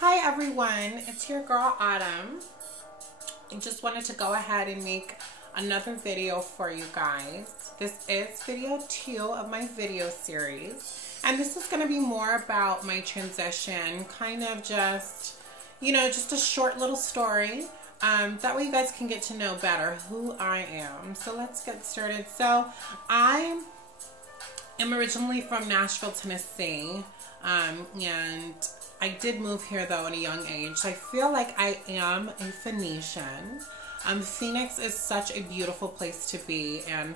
Hi everyone, it's your girl Autumn. I just wanted to go ahead and make another video for you guys. This is video 2 of my video series, and this is going to be more about my transition, kind of just, just a short little story. That way you guys can get to know better who I am. So let's get started. So I am originally from Nashville, Tennessee, and I did move here though at a young age. I feel like I am a Phoenician. Phoenix is such a beautiful place to be, and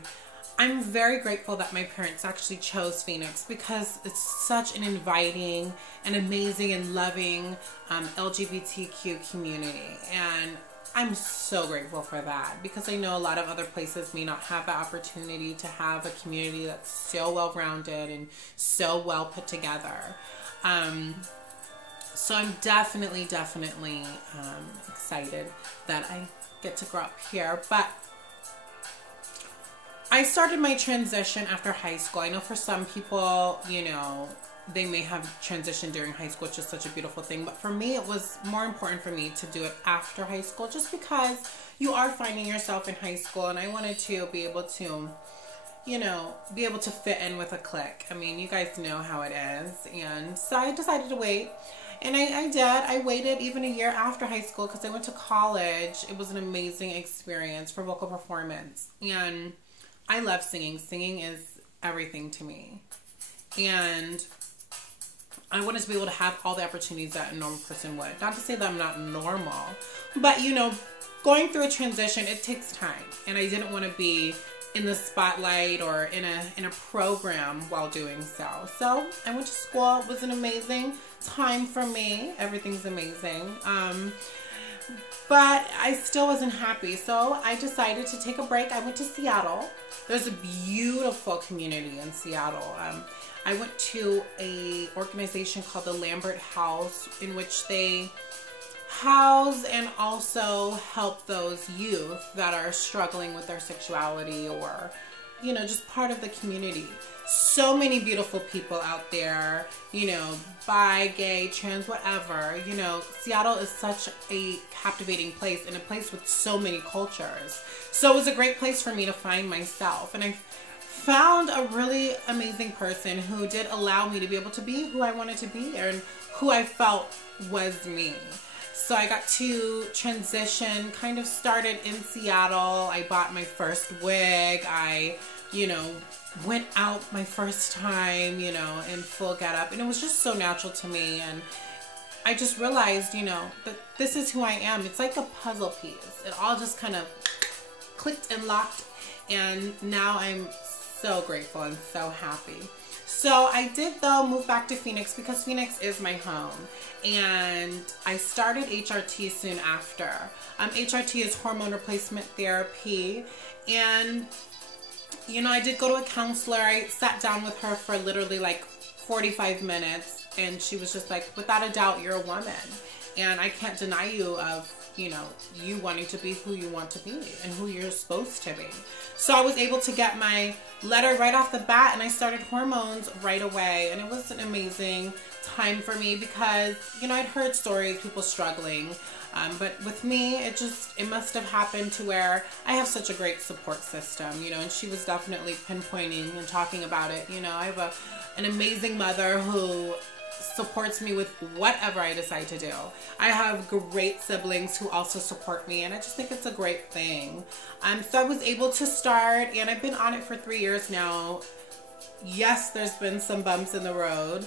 I'm very grateful that my parents actually chose Phoenix because it's such an inviting and amazing and loving LGBTQ community, and I'm so grateful for that because I know a lot of other places may not have the opportunity to have a community that's so well-rounded and so well put together. So I'm definitely excited that I get to grow up here. But I started my transition after high school. I know for some people, they may have transitioned during high school, which is such a beautiful thing. But for me, it was more important for me to do it after high school, just because you are finding yourself in high school, and I wanted to be able to be able to fit in with a clique. I mean, you guys know how it is. And so I decided to wait. And I did. I waited even a year after high school because I went to college. It was an amazing experience for vocal performance. And I love singing. Singing is everything to me. And I wanted to be able to have all the opportunities that a normal person would. Not to say that I'm not normal, but going through a transition, it takes time. And I didn't want to be in the spotlight or in a program while doing so. So I went to school. It was an amazing time for me. Everything's amazing. But I still wasn't happy. So I decided to take a break. I went to Seattle. There's a beautiful community in Seattle. I went to an organization called the Lambert House, in which they house and also help those youth that are struggling with their sexuality or, just part of the community. So many beautiful people out there, bi, gay, trans, whatever. Seattle is such a captivating place and a place with so many cultures. So it was a great place for me to find myself. And I found a really amazing person who did allow me to be able to be who I wanted to be and who I felt was me. So I got to transition, kind of started in Seattle. I bought my first wig. I, went out my first time, in full getup. And it was just so natural to me. And I just realized, that this is who I am. It's like a puzzle piece. It all just kind of clicked and locked. And now I'm so grateful and so happy. So I did though move back to Phoenix because Phoenix is my home, and I started HRT soon after. HRT is hormone replacement therapy, and I did go to a counselor. I sat down with her for literally like 45 minutes, and she was just like, without a doubt, you're a woman, and I can't deny you of you wanting to be who you want to be and who you're supposed to be. So I was able to get my letter right off the bat, and I started hormones right away. And it was an amazing time for me because, I'd heard stories, people struggling. But with me, it must have happened to where I have such a great support system, and she was definitely pinpointing and talking about it. I have an amazing mother who supports me with whatever I decide to do. I have great siblings who also support me, and I just think it's a great thing. So I was able to start, and I've been on it for 3 years now. Yes, there's been some bumps in the road,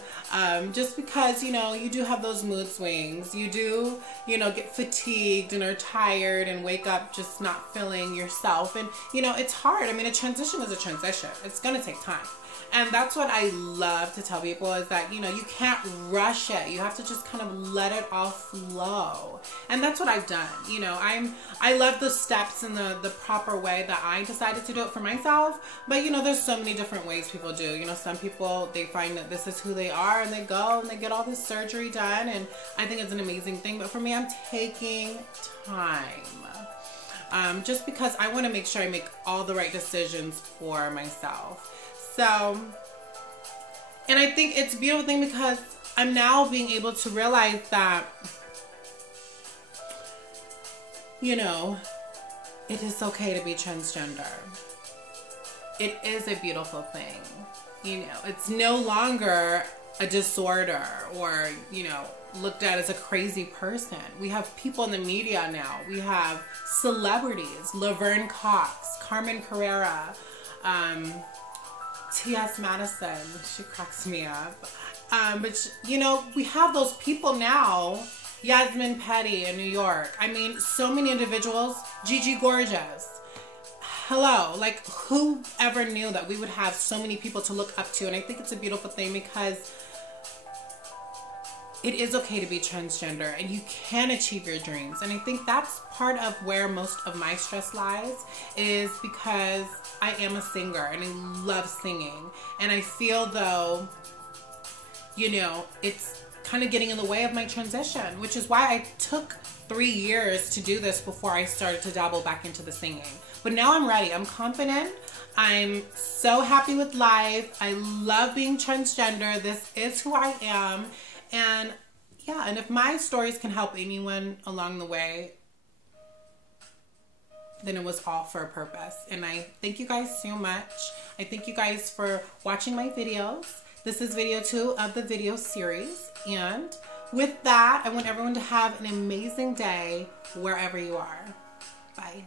just because, you do have those mood swings. You do, get fatigued and are tired and wake up just not feeling yourself. And, it's hard. I mean, a transition is a transition. It's going to take time. And that's what I love to tell people is that, you can't rush it. You have to just kind of let it all flow. And that's what I've done. I love the steps and the proper way that I decided to do it for myself. But, there's so many different ways people do. Some people, they find that this is who they are, and they go and they get all this surgery done. And I think it's an amazing thing. But for me, I'm taking time. Just because I want to make sure I make all the right decisions for myself. So And I think it's a beautiful thing because I'm now being able to realize that, you know, it is okay to be transgender. It is a beautiful thing. You know, it's no longer a disorder or, you know, looked at as a crazy person. We have people in the media now. We have celebrities, Laverne Cox, Carmen Carrera, T.S. Madison. She cracks me up. But, you know, we have those people now. Yasmin Petty in New York. I mean, so many individuals. Gigi Gorgeous. Hello. Like, who ever knew that we would have so many people to look up to? And I think it's a beautiful thing because it is okay to be transgender and you can achieve your dreams. And I think that's part of where most of my stress lies, is because I am a singer and I love singing. And I feel though, you know, it's kind of getting in the way of my transition, which is why I took 3 years to do this before I started to dabble back into the singing. But now I'm ready. I'm confident. I'm so happy with life. I love being transgender. This is who I am. And yeah, and if my stories can help anyone along the way, then it was all for a purpose. And I thank you guys so much. I thank you guys for watching my videos. This is video 2 of the video series. And with that, I want everyone to have an amazing day wherever you are. Bye.